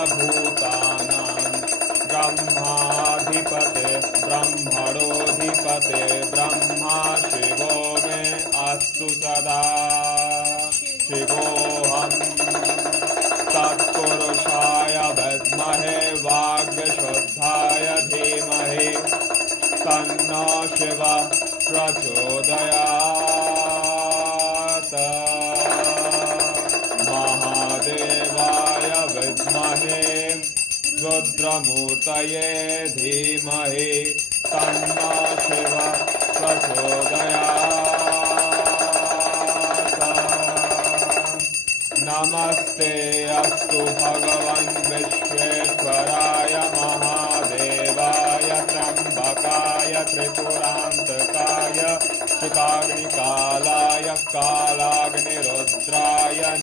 सर्वभूतानां ब्रह्माधिपते ब्रह्मणोऽधिपते ब्रह्मा शिवो मे अस्तु सदा शिवोऽहं तत्पुरुषाय विद्महे वाग्शुद्धाय धीमहि तन्नो शिवः प्रचोदयात् महादेवाय विद्महे रुद्रमूर्तये धीमहि तन्नो शिवः प्रचोदयात् नमस्ते अस्तु भगवन् विश्वेश्वराय महादेवाय त्र्यम्बकाय त्रिपुरान्तकाय शिकाग्निकालाय कालाग्निरुद्राय